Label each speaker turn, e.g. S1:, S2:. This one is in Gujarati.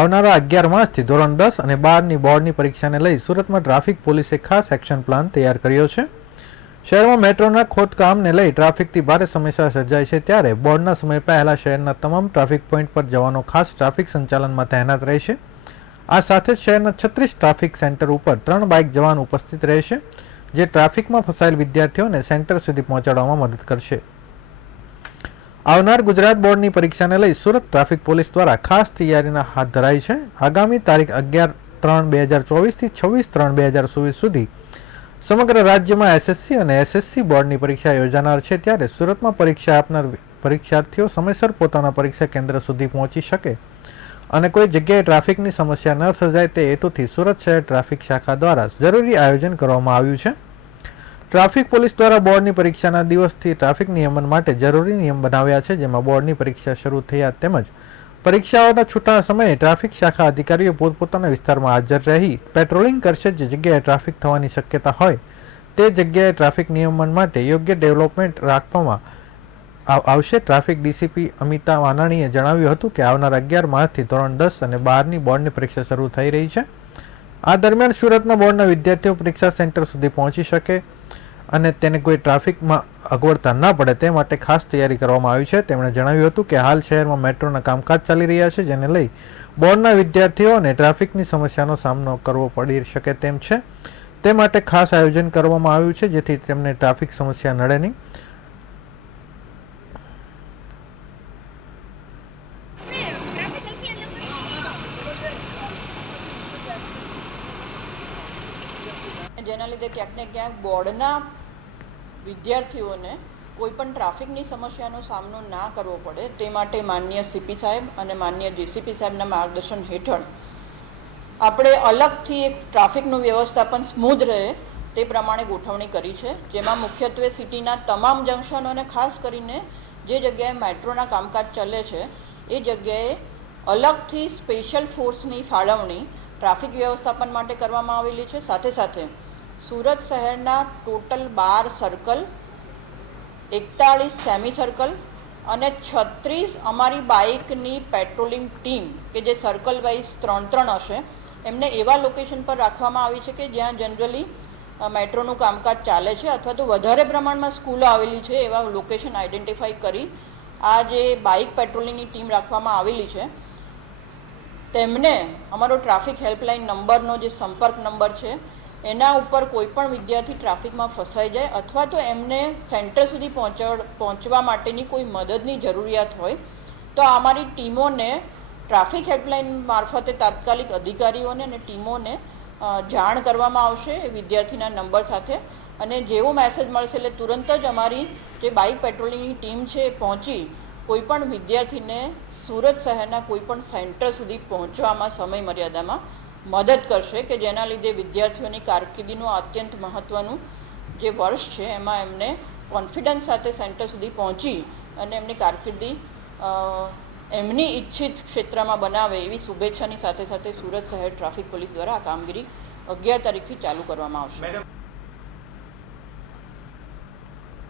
S1: આવનારા અગિયાર માસથી ધોરણ દસ અને બારની બોર્ડની પરીક્ષાને લઈ સુરતમાં ટ્રાફિક પોલીસે ખાસ એક્શન પ્લાન તૈયાર કર્યો છે. શહેરમાં મેટ્રોના ખોદકામને લઈ ટ્રાફિકથી ભારે સમસ્યા સર્જાય છે ત્યારે બોર્ડના સમય પહેલા શહેરના તમામ ટ્રાફિક પોઈન્ટ પર જવાનો ખાસ ટ્રાફિક સંચાલનમાં તહેનાત રહેશે. આ સાથે જ શહેરના છત્રીસ ટ્રાફિક સેન્ટર ઉપર ત્રણ બાઇક જવાન ઉપસ્થિત રહેશે, જે ટ્રાફિકમાં ફસાયેલ વિદ્યાર્થીઓને સેન્ટર સુધી પહોંચાડવામાં મદદ કરશે. આવનાર ગુજરાત બોર્ડની પરીક્ષાને લઈ સુરત ટ્રાફિક પોલીસ દ્વારા ખાસ તૈયારીના હાથ ધરાઈ છે. આગામી તારીખ અગિયાર ત્રણ બે હજાર ચોવીસથી છવ્વીસ ત્રણ બે હજાર ચોવીસ સુધી સમગ્ર રાજ્યમાં એસએસસી અને એસએસસી બોર્ડની પરીક્ષા યોજાનાર છે. ત્યારે સુરતમાં પરીક્ષા આપનાર પરીક્ષાર્થીઓ સમયસર પોતાના પરીક્ષા કેન્દ્ર સુધી પહોંચી શકે અને કોઈ જગ્યાએ ટ્રાફિકની સમસ્યા ન સર્જાય તે હેતુથી સુરત શહેર ટ્રાફિક શાખા દ્વારા જરૂરી આયોજન કરવામાં આવ્યું છે. ટ્રાફિક પોલીસ દ્વારા બોર્ડની પરીક્ષાના દિવસથી ટ્રાફિક નિયમન માટે જરૂરી નિયમ બનાવ્યા છે, જેમાં બોર્ડની પરીક્ષા શરૂ થયા તેમજ પરીક્ષાઓના છૂટા સમયે ટ્રાફિક શાખા અધિકારીઓ પોતપોતાના વિસ્તારમાં હાજર રહી પેટ્રોલિંગ કરશે જે જગ્યાએ ટ્રાફિક થવાની શક્યતા હોય તે જગ્યાએ ટ્રાફિક નિયમન માટે યોગ્ય ડેવલપમેન્ટ રાખવામાં આવ- આવશે. ટ્રાફિક ડીસીપી અમિતા વાનાણીએ જણાવ્યું હતું કે આવનાર અગિયાર માર્ચથી ધોરણ દસ અને બારની બોર્ડની પરીક્ષા શરૂ થઈ રહી છે. આ દરમિયાન સુરતના બોર્ડના વિદ્યાર્થીઓ પરીક્ષા સેન્ટર સુધી પહોંચી શકે અને તેને કોઈ ટ્રાફિકમાં અગવડતા ન પડે તે માટે ખાસ તૈયારી કરવામાં આવી છે. તેમણે જણાવ્યું હતું કે હાલ શહેરમાં મેટ્રોના કામકાજ ચાલી રહ્યા છે, જેને લઈ બોર્ડના વિદ્યાર્થીઓને ટ્રાફિકની સમસ્યાનો સામનો કરવો પડી શકે તેમ છે. તે માટે ખાસ આયોજન કરવામાં આવ્યું છે, જેથી તેમને ટ્રાફિક સમસ્યા નડે નહીં.
S2: જેના લીધે ક્યાંક ને ક્યાંક બોર્ડના વિદ્યાર્થીઓને કોઈ પણ ટ્રાફિકની સમસ્યાનો સામનો ના કરવો પડે. તે માટે માન્ય સીપી સાહેબ અને માન્ય જીસીપી સાહેબના માર્ગદર્શન હેઠળ આપણે અલગથી એક ટ્રાફિકનું વ્યવસ્થાપન સ્મૂધ રહે તે પ્રમાણે ગોઠવણી કરી છે, જેમાં મુખ્યત્વે સિટીના તમામ જંકશનોને ખાસ કરીને જે જગ્યાએ મેટ્રોના કામકાજ ચાલે છે, એ જગ્યાએ અલગથી સ્પેશિયલ ફોર્સની ફાળવણી ટ્રાફિક વ્યવસ્થાપન માટે કરવામાં આવેલી છે. સાથે સાથે સુરત શહેરના ટોટલ બાર સર્કલ એકતાળીસ સેમી સર્કલ અને છત્રીસ અમારી બાઇકની પેટ્રોલિંગ ટીમ કે જે સર્કલ વાઇઝ ત્રણ ત્રણ હશે, એમને એવા લોકેશન પર રાખવામાં આવી છે કે જ્યાં જનરલી મેટ્રોનું કામકાજ ચાલે છે અથવા તો વધારે પ્રમાણમાં સ્કૂલો આવેલી છે એવા લોકેશન આઈડેન્ટિફાઈ કરી આ જે બાઇક પેટ્રોલિંગની ટીમ રાખવામાં આવેલી છે. તેમને અમારો ટ્રાફિક હેલ્પલાઇન નંબરનો જે સંપર્ક નંબર છે એના ઉપર કોઈ પણ વિદ્યાર્થી ટ્રાફિકમાં ફસાઈ જાય અથવા તો એમને સેન્ટર સુધી પહોંચડ, પહોંચવા માટેની કોઈ મદદની જરૂરિયાત હોય, તો અમારી ટીમોને ટ્રાફિક હેલ્પલાઇન મારફતે તાત્કાલિક અધિકારીઓને અને ટીમોને જાણ કરવામાં આવશે વિદ્યાર્થીના નંબર સાથે. અને જેવો મેસેજ મળશે એટલે તુરંત જ અમારી જે બાઇક પેટ્રોલિંગની ટીમ છે એ પહોંચી કોઈ પણ વિદ્યાર્થીને સુરત શહેરના કોઈપણ સેન્ટર સુધી પહોંચવામાં સમય મર્યાદામાં મદદ કરશે કે જેના લીધે વિદ્યાર્થીઓની કારકિર્દીનું અત્યંત મહત્ત્વનું જે વર્ષ છે, એમાં એમને કોન્ફિડન્સ સાથે સેન્ટર સુધી પહોંચી અને એમની કારકિર્દી એમની ઈચ્છિત ક્ષેત્રમાં બનાવે એવી શુભેચ્છાની સાથે સાથે સુરત શહેર ટ્રાફિક પોલીસ દ્વારા આ કામગીરી અગિયાર તારીખથી ચાલુ કરવામાં આવશે.